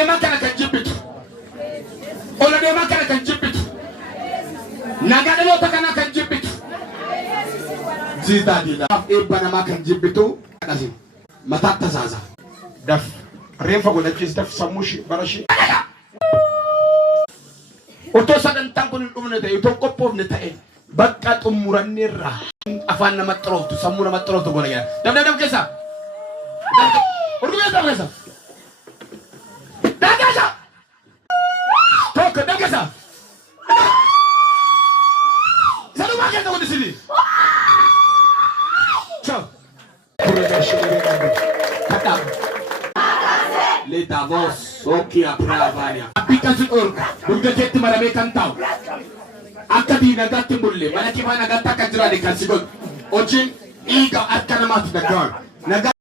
deemaa kana kan jibbitu. Ola deemaa kana kan jibbitu. Nagaa dhaloota kana kan jibbitu. Ziitaadhiidha. Eebba namaa kan jibbitu. Mataa tasaasa. Daf. Reeffa godhachiis daf sammuu barashi. Otoo sagantaan kun hin dhumne ta'e otoo qophoofne ta'e bakka xumuranneerra afaan nama xarooftu sammuu nama xarooftu godha jedha. Daf keessa. Orgumee daf keessa. Daf keessa. Tokko daf keessa. Salumaa keessa wanti sini. Ciao. Kata. Leta vos okia pravania. Apika sur burga ketti marame kantau. Akka dina gatti mulle mana kifana gatta kajra de kansigon. Ojin iga akka namatu dagar.